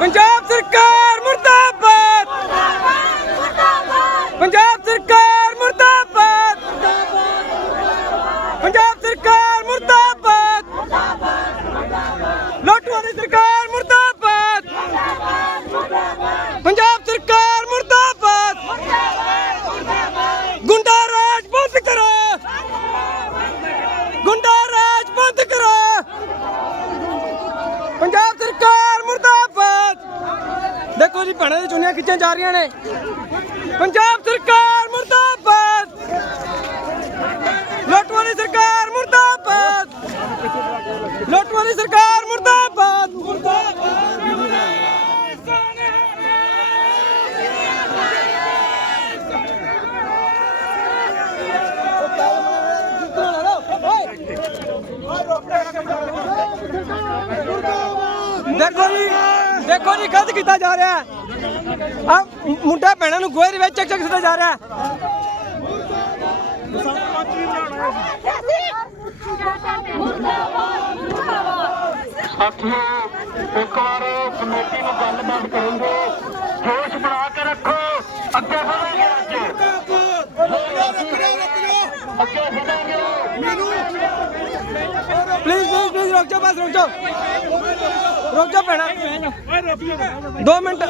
ਪੰਜਾਬ ਸਰਕਾਰ ਮੁਰਦਾਬਾਦ। ਪੰਜਾਬ ਸਰਕਾਰ ਮੁਰਦਾਬਾਦ। ਪੰਜਾਬ ਸਰਕਾਰ ਮੁਰਦਾਬਾਦ। ਲੋਟੂਆਂ ਦੀ ਸਰਕਾਰ ਮੁਰਦਾਬਾਦ। ਪੰਜਾਬ ਸਰਕਾਰ ਮੁਰਦਾਬਾਦ ਗੁੰਡਾ ਰਾਜ ਬੰਦ ਕਰੋ ਗੁੰਡਾ ਰਾਜ ਬੰਦ ਕਰੋ ਪੰਜਾਬ ਸਰਕਾਰ ਮੁਰਦਾਬਾਦ ਦੇਖੋ ਜੀ ਭੈਣਾਂ ਦੀਆਂ ਚੁੰਨੀਆਂ ਖਿੱਚੀਆਂ ਜਾ ਰਹੀਆਂ ਨੇ। ਪੰਜਾਬ ਸਰਕਾਰ ਮੁਰਦਾਬਾਦ। ਲੁੱਟ ਸਰਕਾਰ ਮੁਰਦਾਬਾਦ। ਲੁੱਟ ਵਾਲੀ ਸਰਕਾਰ ਮੁਰਦਾਬਾਦ। ਦੇਖੋ ਜੀ। ਦੇਖੋ ਜੀ ਗਲਤ ਕੀਤਾ ਜਾ ਰਿਹਾ ਹੈ। ਆ ਮੁੰਡਾ ਭੈਣਾਂ ਨੂੰ ਗੋਹੇ ਦੇ ਵਿੱਚ ਚੱਕ ਚੱਕ ਸਿੱਟਾ ਜਾ ਰਿਹਾ ਸਾਥੀਓ ਇੱਕ ਵਾਰ ਕਮੇਟੀ ਨੂੰ ਗੱਲਬਾਤ ਕਰਨਗੇ ਜੋਸ਼ ਬਣਾ ਕੇ ਰੱਖੋ। ਅੱਗੇ ਵਧਾਂਗੇ ਅੱਜ। ਅੱਗੇ ਵਧਾਂਗੇ। ਪਲੀਜ਼ ਪਲੀਜ਼ ਪਲੀਜ਼ ਰੁਕ ਜਾਓ ਬਸ ਰੁਕ ਜਾਓ। ਰੁਕ ਜਾਓ ਭੈਣਾ। 2 ਮਿੰਟ।